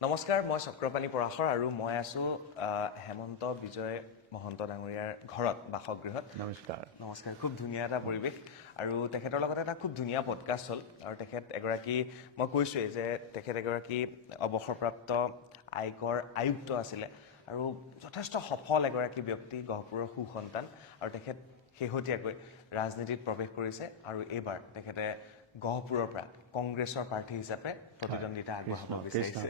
নমস্কাৰ, মই চক্ৰপাণী পৰাশৰ আৰু মই আছো হেমন্ত বিজয় মহন্ত ডাঙৰীয়াৰ ঘৰত বাসগৃহত। নমস্কাৰ। খুব ধুনীয়া এটা পৰিৱেশ আৰু তেখেতৰ লগত এটা খুব ধুনীয়া পডকাষ্ট হ'ল আৰু তেখেত এগৰাকী মই কৈছোৱেই যে তেখেত এগৰাকী অৱসৰপ্ৰাপ্ত আয়কৰ আয়ুক্ত আছিলে আৰু যথেষ্ট সফল এগৰাকী ব্যক্তি, গহপুৰৰ সুসন্তান আৰু তেখেত শেহতীয়াকৈ ৰাজনীতিত প্ৰৱেশ কৰিছে আৰু এইবাৰ তেখেতে গহপুৰৰ পৰা কংগ্ৰেছৰ প্ৰাৰ্থী হিচাপে প্ৰতিদ্বন্দ্বিতা আগবঢ়াব বিচাৰিছে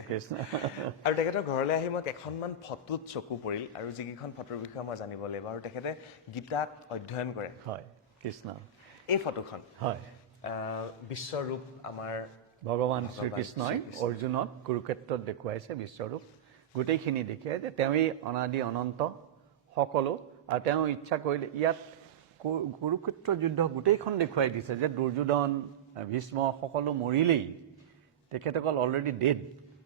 আৰু তেখেতৰ ঘৰলৈ আহি মই কেইখনমান ফটোত চকু পৰিল আৰু যিকেইখন ফটোৰ বিষয়ে মই জানিব লাগিব আৰু তেখেতে গীতাত অধ্যয়ন কৰে। হয়, কৃষ্ণ। এই ফটোখন হয়, বিশ্বৰূপ আমাৰ ভগৱান শ্ৰীকৃষ্ণই অৰ্জুনক কুৰুক্ষেত্ৰত দেখুৱাইছে বিশ্বৰূপ। গোটেইখিনি দেখুৱাই যে তেওঁই অনাদি অনন্ত সকলো আৰু তেওঁ ইচ্ছা কৰিলে ইয়াত কুৰুক্ষেত্ৰ যুদ্ধ গোটেইখন দেখুৱাই দিছে যে দুৰ্যোধন ভীষ্ম সকলো মৰিলেই, তেখেতসকল অলৰেডি ডেড।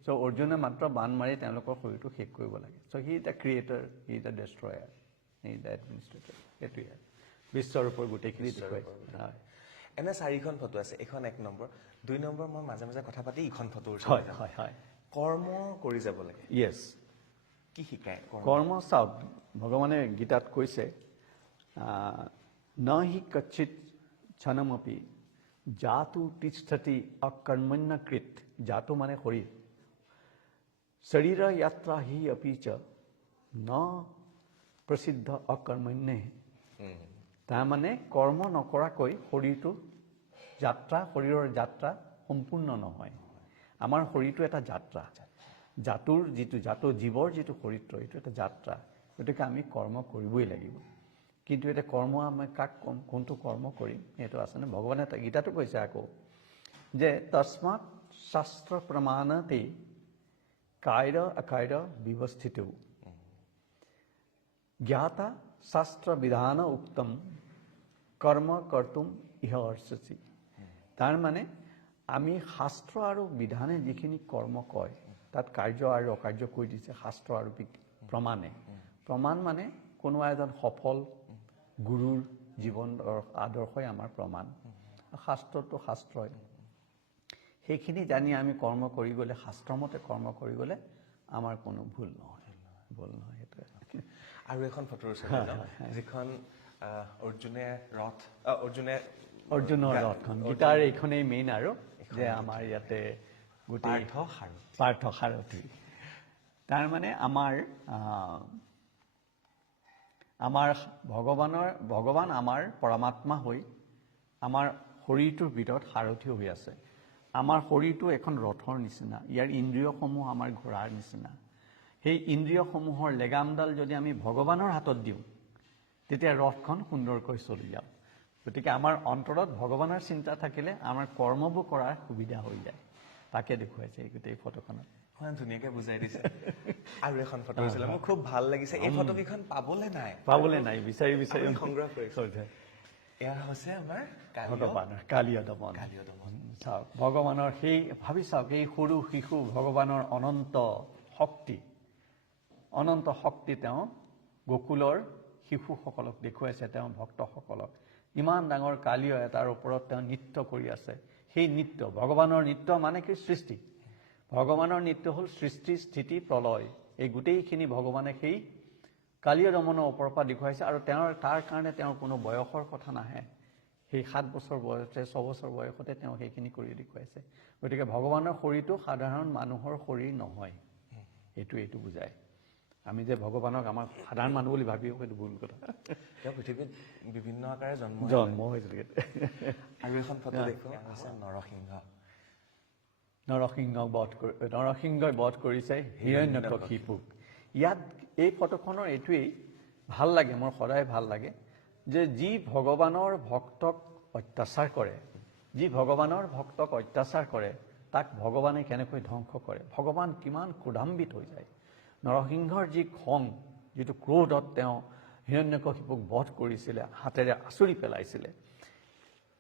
চ' অৰ্জুনে মাত্ৰ বাণ মাৰি তেওঁলোকৰ শৰীৰটো শেষ কৰিব লাগে। So' he is the creator, he is the destroyer, he is the administrator. সেইটোৱে বিশ্বৰূপৰ গোটেইখিনি দেখুৱাইছে। হয়, এনে 4খন ফটো আছে। এইখন 1 নম্বৰ, 2 নম্বৰ মই মাজে মাজে কথা পাতি ইখন ফটো হয় হয় হয় কৰ্ম কৰি যাব লাগে। য়েছ, কি শিকায় কৰ্ম? চাওক, ভগৱানে গীতাত কৈছে ন হি কচ্ছিত ক্ষণমপি জাতু তিষ্ঠতি অকৰ্মণ্যকৃত। জাতু মানে শৰীৰ। শৰীৰ যাত্ৰা হি অপি চ ন প্ৰসিদ্ধ অকৰ্মণ্যে। তাৰমানে কৰ্ম নকৰাকৈ শৰীৰটো যাত্ৰা, শৰীৰৰ যাত্ৰা সম্পূৰ্ণ নহয়। আমাৰ শৰীৰটো এটা যাত্ৰা। জাতুৰ যিটো জীৱৰ যিটো শৰীৰটো, এইটো এটা যাত্ৰা। গতিকে আমি কৰ্ম কৰিবই লাগিব। কিন্তু এতিয়া কৰ্ম আমি কাক কম, কোনটো কৰ্ম কৰিম সেইটো আছেনে? ভগৱানে গীতাটো কৈছে আকৌ যে তস্মাৎ শাস্ত্ৰ প্ৰমাণতে কায়ৰ অকায়ৰ ব্যৱস্থিত জ্ঞাতা শাস্ত্ৰ বিধান উক্তম কৰ্ম কৰ্তুম ইহ অৰ্চসি। তাৰমানে আমি শাস্ত্ৰ আৰু বিধানে যিখিনি কৰ্ম কয় তাত কাৰ্য আৰু অকাৰ্য কৈ দিছে শাস্ত্ৰ আৰু প্ৰমাণে। প্ৰমাণ মানে কোনোবা এজন সফল গুৰুৰ জীৱনৰ আদৰ্শই আমাৰ প্ৰমাণ। শাস্ত্ৰটো শাস্ত্ৰই। সেইখিনি জানি আমি কৰ্ম কৰি গ'লে, শাস্ত্ৰমতে কৰ্ম কৰি গ'লে আমাৰ কোনো ভুল নহয়। সেইটোৱে। আৰু এখন ফটোৰ যিখন অৰ্জুনৰ ৰথখন। গীতাৰ এইখনেই মেইন আৰু যে আমাৰ ইয়াতে গোটেই পাৰ্থ সাৰথি। তাৰমানে আমাৰ ভগৱান আমাৰ পৰমাত্মা হৈ আমাৰ শৰীৰটোৰ ভিতৰত সাৰথি হৈ আছে। আমাৰ শৰীৰটো এখন ৰথৰ নিচিনা। ইয়াৰ ইন্দ্ৰিয়সমূহ আমাৰ ঘোঁৰাৰ নিচিনা। সেই ইন্দ্ৰিয়সমূহৰ লেগামডাল যদি আমি ভগৱানৰ হাতত দিওঁ তেতিয়া ৰথখন সুন্দৰকৈ চলি যাব। গতিকে আমাৰ অন্তৰত ভগৱানৰ চিন্তা থাকিলে আমাৰ কৰ্মবোৰ কৰাৰ সুবিধা হৈ যায়। তাকে দেখুৱাইছে এই গোটেই ফটোখনত। ধুনীয়াকে বুজাই দিছে। আৰু এখন ফটো আছিলে, মোৰ খুব ভাল লাগিছে। এই ফটো কেইখন পাবলৈ নাই, বিচাৰি সংগ্ৰহ কৰিছে। এয়া হৈছে আমাৰ ভগৱানৰ কালীয় দমন। চাওক, ভগৱানৰ সেই ভাবি চাওক, এই সৰু শিশু ভগৱানৰ অনন্ত শক্তি তেওঁ গোকুলৰ শিশুসকলক দেখুৱাইছে, তেওঁ ভক্তসকলক। ইমান ডাঙৰ কালীয় এটাৰ ওপৰত তেওঁ নৃত্য কৰি আছে। সেই নৃত্য, ভগৱানৰ নৃত্য মানে কি? সৃষ্টি। ভগৱানৰ নৃত্য হ'ল সৃষ্টি, স্থিতি, প্ৰলয়। এই গোটেইখিনি ভগৱানে সেই কালীয় দমনৰ ওপৰৰ পৰা দেখুৱাইছে। আৰু তাৰ কাৰণে তেওঁৰ কোনো বয়সৰ কথা নাহে। সেই 7 বছৰ বয়সতে, 6 বছৰ বয়সতে তেওঁ সেইখিনি কৰি দেখুৱাইছে। গতিকে ভগৱানৰ শৰীৰটো সাধাৰণ মানুহৰ শৰীৰ নহয়। এইটো বুজায়। আমি যে ভগৱানক আমাৰ সাধাৰণ মানুহ বুলি ভাবিও সেইটো ভুল কথা। তেওঁ পৃথিৱীত বিভিন্ন আকাৰে জন্ম হৈছিল। আৰু এখন ফটো দেখুওৱা আছে নৰসিংহই বধ কৰিছে হিৰণ্যকশিপুক। ইয়াত এই ফটোখনৰ এইটোৱেই ভাল লাগে, মোৰ সদায় ভাল লাগে যে যি ভগৱানৰ ভক্তক অত্যাচাৰ কৰে তাক ভগৱানে কেনেকৈ ধ্বংস কৰে। ভগৱান কিমান ক্ৰোধান্বিত হৈ যায়। নৰসিংহৰ যি খং, যিটো ক্ৰোধত তেওঁ হিৰণ্যকশিপুক বধ কৰিছিলে, হাতেৰে আঁচুৰি পেলাইছিলে।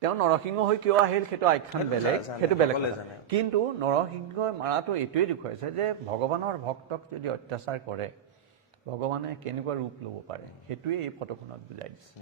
তেওঁ নৰসিংহ হৈ কিয় আহিল সেইটো আখ্যান বেলেগ, সেইটো বেলেগ কথা। কিন্তু নৰসিংহই মাৰাটো এইটোৱে দেখুৱাইছে যে ভগৱানৰ ভক্তক যদি অত্যাচাৰ কৰে ভগৱানে কেনেকুৱা ৰূপ ল'ব পাৰে, সেইটোৱে এই ফটোখনত বুজাই দিছে।